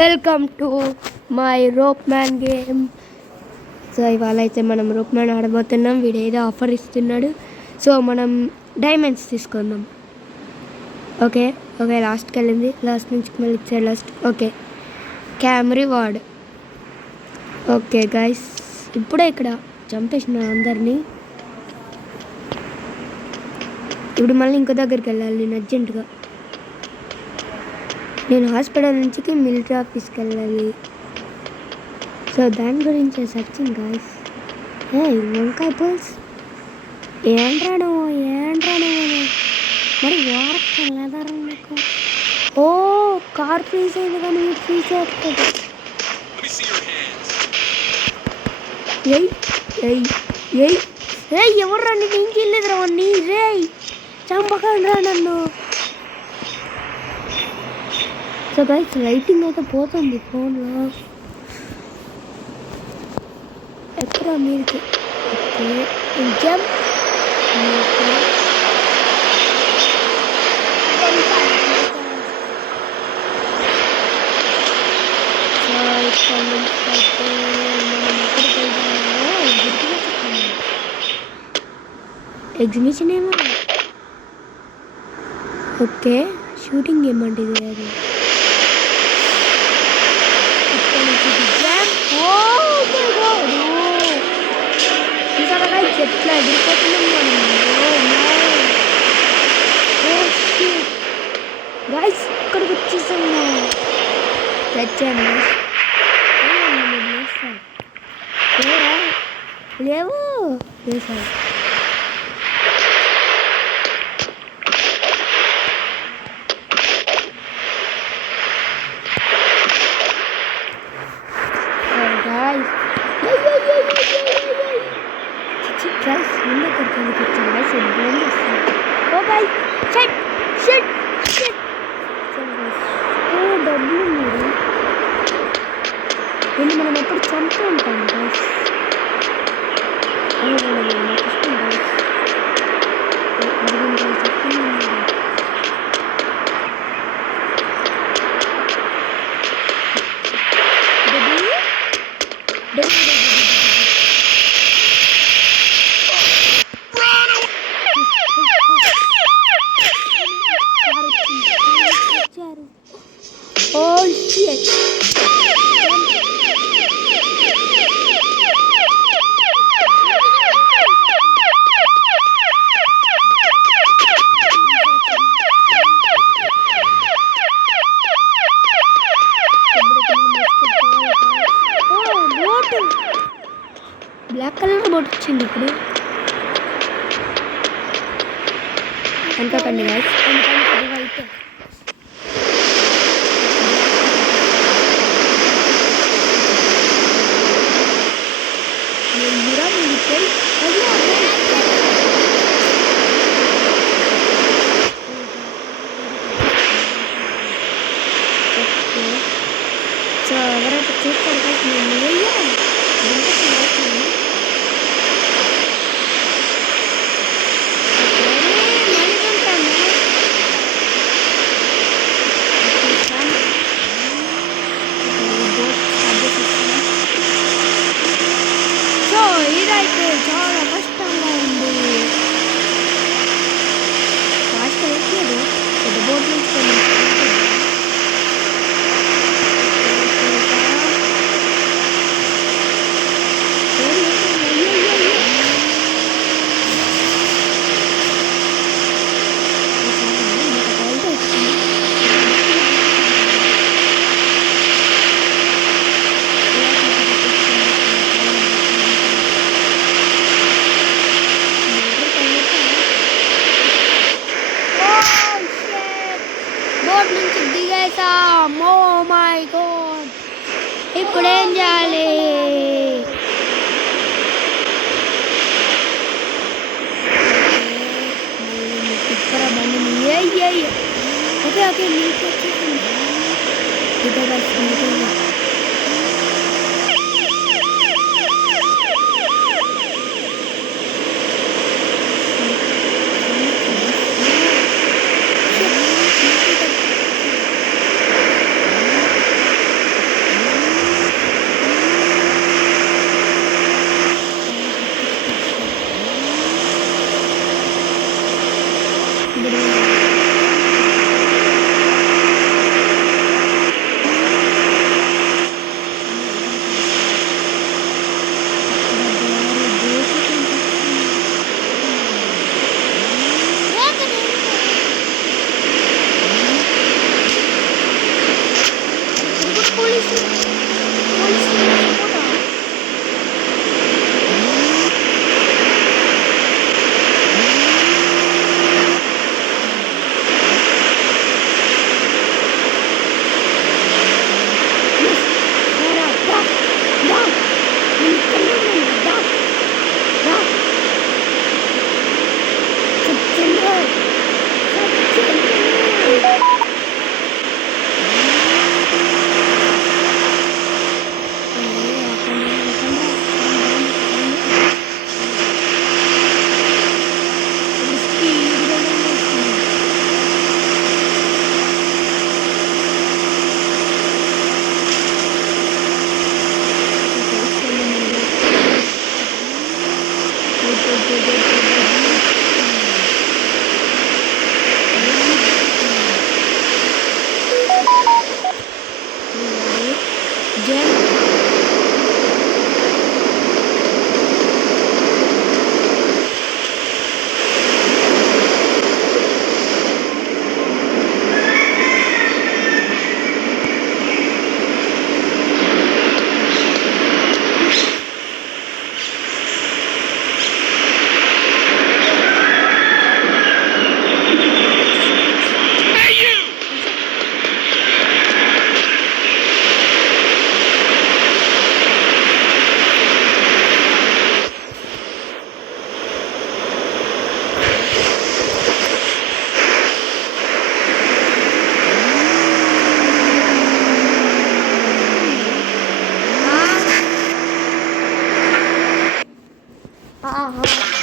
Welcome to my rope man game. So ఇవాళ అయితే మనం రోప్ మ్యాన్ ఆడబోతున్నాం. వీడు ఏదో ఆఫర్ ఇస్తున్నాడు. సో మనం డైమండ్స్ తీసుకుందాం. ఓకే ఓకే లాస్ట్కి వెళ్ళింది. లాస్ట్ నుంచి మళ్ళీ ఇచ్చాడు లాస్ట్. ఓకే క్యామరీ వార్డ్. ఓకే గైస్ ఇప్పుడే ఇక్కడ చంపేసిన అందరినీ. ఇప్పుడు మళ్ళీ ఇంకో దగ్గరికి వెళ్ళాలి నేను అర్జెంటుగా. నేను హాస్పిటల్ నుంచి మిలిటరీ ఆఫీస్కి వెళ్ళాలి. సో దాని గురించి సర్చింగ్ గాయస్. వంకాయ పుల్స్ ఏంట్రాను మరి వాడక లేదారా నీకు. ఓ కార్ ఫీజ్ అయింది కానీ మీరు ఫీజ్ చేయట్లేదు. ఎవర్రా నీకు ఏం చేయలేదురా వాడిని. చంపకండి రా నన్ను. సో గైస్ లైటింగ్ అయితే పోతుంది ఫోన్లో. ఎక్కడ మీరు జంప్ ఎగ్జిబిషన్ ఏమో. ఓకే షూటింగ్ ఏమంటుంది అది. చెట్లా ఎగిరిపోతున్నాం గాయస్. ఇక్కడికి వచ్చేసాము. తెచ్చాను లేవు వేసాను. Guys, when I get to the kitchen, I said, "Oh, guys, shit." So, guys, double movie. When మనం ఎప్పుడు చంపుతూ ఉంటాం guys. నాకు ఇష్టం guys. అడిగిన guys చెప్తున్నాను. Oh shit. Black colour boat వచ్చింది ఇప్పుడు. అనుకోకండి గైస్, అయితే సో ఎవరైతే చూస్తారు కదా నేను సో ఇదైతే చాలా కష్టంగా ఉంది. ఫాస్ట్ వెళ్ళట్లేదు. పెద్ద బోట్ నుంచి బోట్ నుంచి దిగేసాం. ఓ మై గాడ్, ఇప్పుడు ఏం చేయాలి? ఇక్కడ బండి ఓకే ఓకే మీకు వచ్చేసింది. ఇంజన్. ఆహా